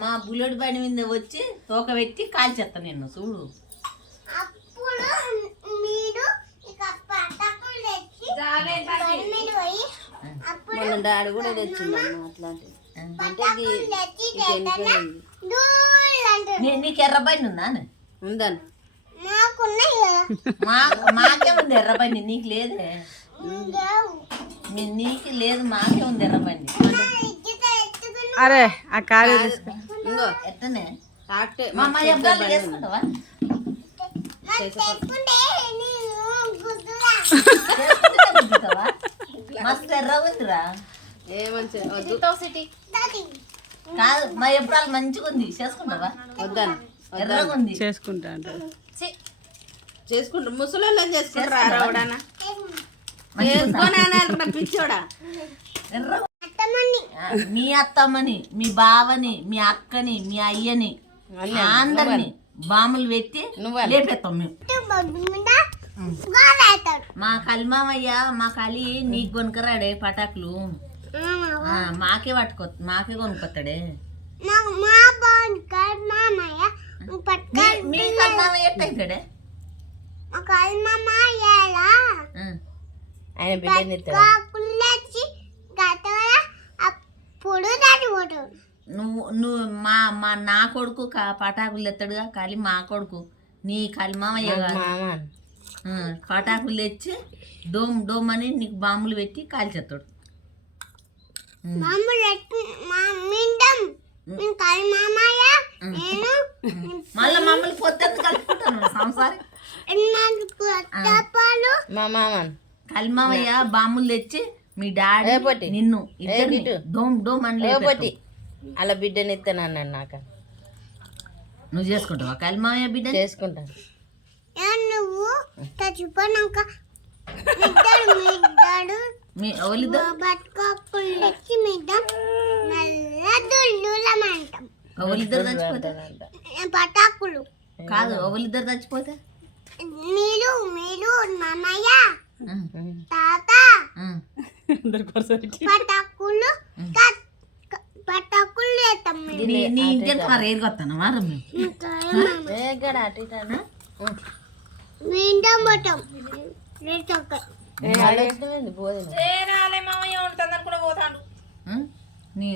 మా- బుల్లెట్ బండి మీద వచ్చి తోక పెట్టి కాల్చేస్తా నిన్ను చూడు. అప్పుడు మీరు ఇక పటాకులు తెచ్చి బండి మీద పోయి అప్పుడు మన డాడీ కూడా తెచ్చిందమ్మ అట్లాంటివి అంటే నీకు ఎర్ర బండి ఉందా మా మాకే ఉంది ఎర్ర బండి నీకు లేదే? నీకు లేదు మాకే ఉంది ఎర్ర బండి నా ఇజ్జత ఎత్తుకుని అరే ఆ కారు మా? మస్తు ఎర్ర ఉందిరా. కాదు ఎప్పుడు మంచిగా ఉంది. చేసుకుంటావా? వద్దని ఎర్రగా ఉంది. చేసుకుంటా అంటారు చేసుకుంటారు ముసలి చేసుకుంటారా? రావడానా మంచిగా ఉందా? చేసుకొని అనాలరా పిచ్చోడా? ఎర్రగా మీ అత్తమ్మని మీ బావని మీ అక్కని మీ అయ్యని అందరిని బాములు పెట్టి. లేపేస్తాం మేము. బొడ్డు మా కలిమామయ్య మా కలి నీకు కొనుకరాడే పటాకులు. ఆ, మాకే పట్టుకో మాకే కొనుక్కొస్తాడే మా కలిమామయ్య ఎట్టయితాడే ఆయన బిడ్డని నువ్వు నువ్వు మా మా నా కొడుకు పటాకులు ఎత్తాడుగా కాలి మా కొడుకు. నీ కలిమామయ్య కాదు. మామ. ఆ, పటాకులు తెచ్చి డోమ్ డోమ్ అని నీకు బాంబులు పెట్టి కాల్చేస్తాడు మామయ్య మళ్ళీ మమ్మల్ని పొద్దున్న కలుపుకుంటాను సంసారి? మా మామన్ కలిమామయ్య బాంబులు తెచ్చి మీ డాడీ? నిన్ను ఇద్దరిని? డోమ్ డోమ్ అని. అలా బిడ్డని అన్నాడు నాకు. నువ్వు చేసుకుంటావా? కలిమామయ్య బిడ్డ చేసుకుంటాను నువ్వు? చచ్చిపోయినాక మీ ఎవరిద్దరు బతుకప్పులు తెచ్చి మీద నల్ల దుల్లులమంటాం ఎవరిద్దరు చచ్చిపోతే? పటాకులు. కాదు ఎవరిద్దరు చచ్చిపోతే? మీరు మీరు మామయ్య. పటాకులు మేము. నీ నీ ఇంటికి మరి ఏరుకొస్తాను మరి మేము ఇంకా ఏమన్నా? ఏ గడ అటు ఇటు అన్నా? మీ ఇంట్లో పోతాం రేట్ ఒక్క ఆలోచన పోదు ఆ? నీ